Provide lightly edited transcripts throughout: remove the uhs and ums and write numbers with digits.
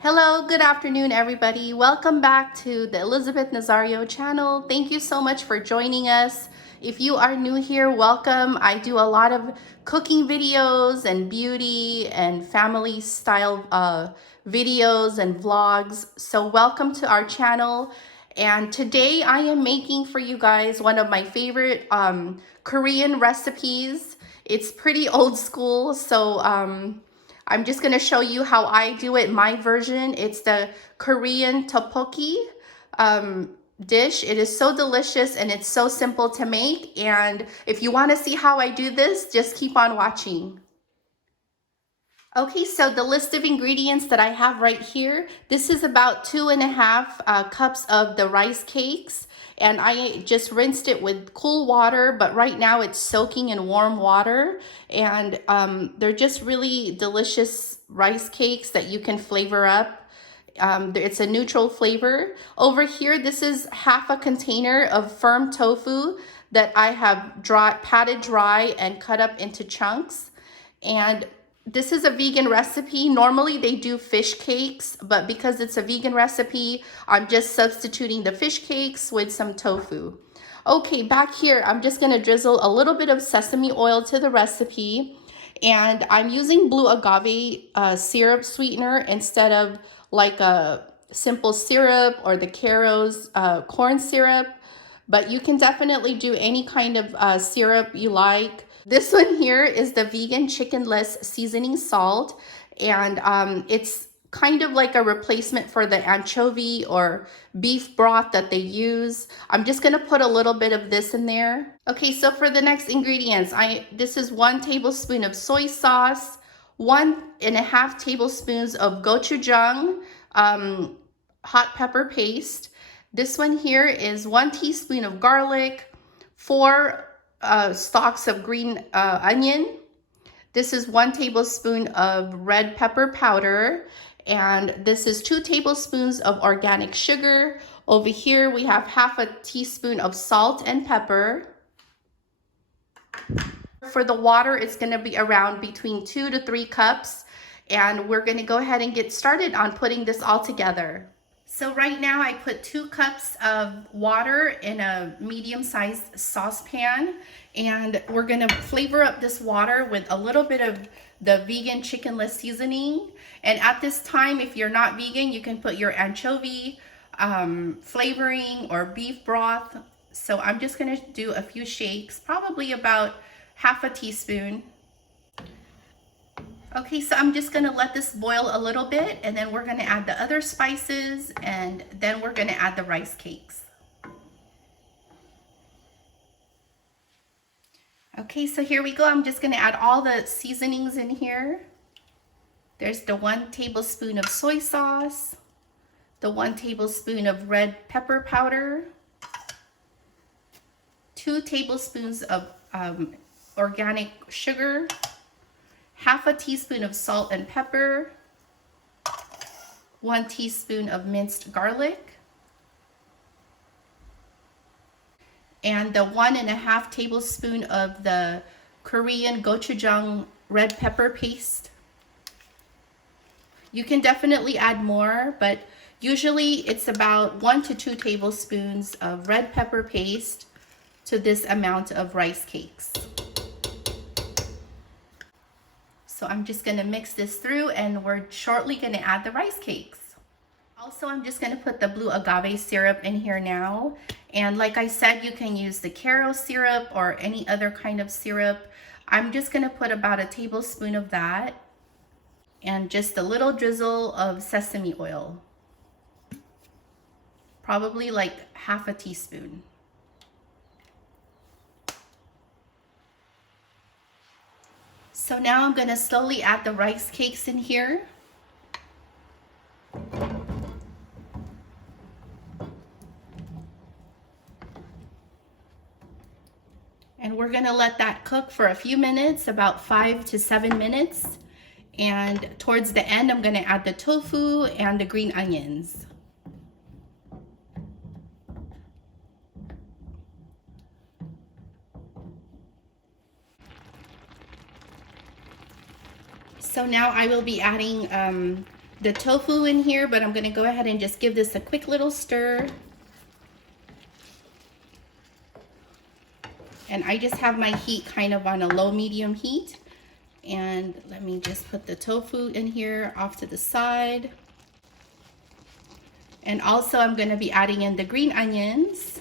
Hello, good afternoon, everybody. Welcome back to the Elizabeth Nazario channel. Thank you so much for joining us. If you are new here, welcome. I do a lot of cooking videos and beauty and family style videos and vlogs. So welcome to our channel. And today I am making for you guys one of my favorite Korean recipes. It's pretty old school, so I'm just gonna show you how I do it, my version. It's the Korean tteokbokki dish. It is so delicious and it's so simple to make. And if you wanna see how I do this, just keep on watching. Okay, so the list of ingredients that I have right here, this is about 2.5 cups of the rice cakes. And I just rinsed it with cool water, but right now it's soaking in warm water. And they're just really delicious rice cakes that you can flavor up. It's a neutral flavor. Over here, this is half a container of firm tofu that I have patted dry and cut up into chunks. And this is a vegan recipe. Normally they do fish cakes, but because it's a vegan recipe, I'm just substituting the fish cakes with some tofu. Okay, back here, I'm just gonna drizzle a little bit of sesame oil to the recipe. And I'm using blue agave syrup sweetener instead of like a simple syrup or the Caro's corn syrup. But you can definitely do any kind of syrup you like. This one here is the vegan chickenless seasoning salt, and it's kind of like a replacement for the anchovy or beef broth that they use. I'm just gonna put a little bit of this in there. Okay, so for the next ingredients, this is 1 tablespoon of soy sauce, 1.5 tablespoons of gochujang, hot pepper paste. This one here is 1 teaspoon of garlic, 4 stalks of green onion. This is 1 tablespoon of red pepper powder, and this is 2 tablespoons of organic sugar. Over here we have half a teaspoon of salt and pepper. For the water, it's going to be around between 2 to 3 cups, and we're going to go ahead and get started on putting this all together. So right now I put 2 cups of water in a medium-sized saucepan, and we're gonna flavor up this water with a little bit of the vegan chickenless seasoning. And at this time, if you're not vegan, you can put your anchovy flavoring or beef broth. So I'm just gonna do a few shakes, probably about half a teaspoon. Okay, so I'm just gonna let this boil a little bit, and then we're gonna add the other spices, and then we're gonna add the rice cakes. Okay, so here we go. I'm just gonna add all the seasonings in here. There's the 1 tablespoon of soy sauce, the 1 tablespoon of red pepper powder, 2 tablespoons of organic sugar, half a teaspoon of salt and pepper, 1 teaspoon of minced garlic, and the 1.5 tablespoon of the Korean gochujang red pepper paste. You can definitely add more, but usually it's about 1 to 2 tablespoons of red pepper paste to this amount of rice cakes. So I'm just gonna mix this through, and we're shortly gonna add the rice cakes. Also, I'm just gonna put the blue agave syrup in here now. And like I said, you can use the Caro syrup or any other kind of syrup. I'm just gonna put about a tablespoon of that and just a little drizzle of sesame oil. Probably like half a teaspoon. So now I'm gonna slowly add the rice cakes in here. And we're gonna let that cook for a few minutes, about 5 to 7 minutes. And towards the end, I'm gonna add the tofu and the green onions. So now I will be adding the tofu in here, but I'm gonna go ahead and just give this a quick little stir. And I just have my heat kind of on a low medium heat. And let me just put the tofu in here off to the side. And also I'm gonna be adding in the green onions.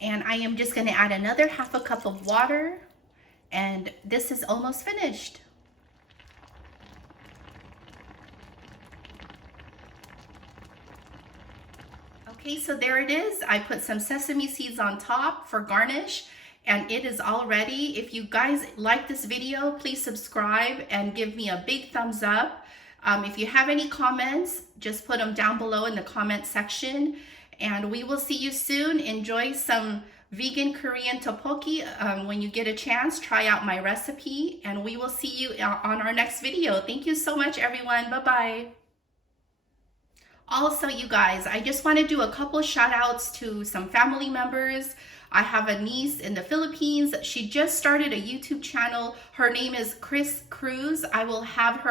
And I am just gonna add another half a cup of water, and this is almost finished. Okay, so there it is. I put some sesame seeds on top for garnish, and it is all ready. If you guys like this video, please subscribe and give me a big thumbs up. If you have any comments, just put them down below in the comment section. And we will see you soon. Enjoy some vegan Korean tteokbokki. When you get a chance, try out my recipe, and we will see you on our next video. Thank you so much, everyone. Bye-bye. Also, you guys, I just want to do a couple shout outs to some family members. I have a niece in the Philippines. She just started a YouTube channel. Her name is Chris Cruz. I will have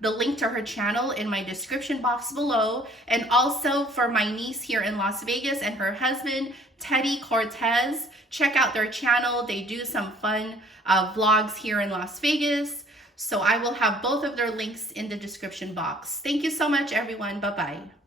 the link to her channel in my description box below. And also for my niece here in Las Vegas and her husband, Teddy Cortez. Check out their channel. They do some fun vlogs here in Las Vegas. So I will have both of their links in the description box. Thank you so much, everyone. Bye-bye.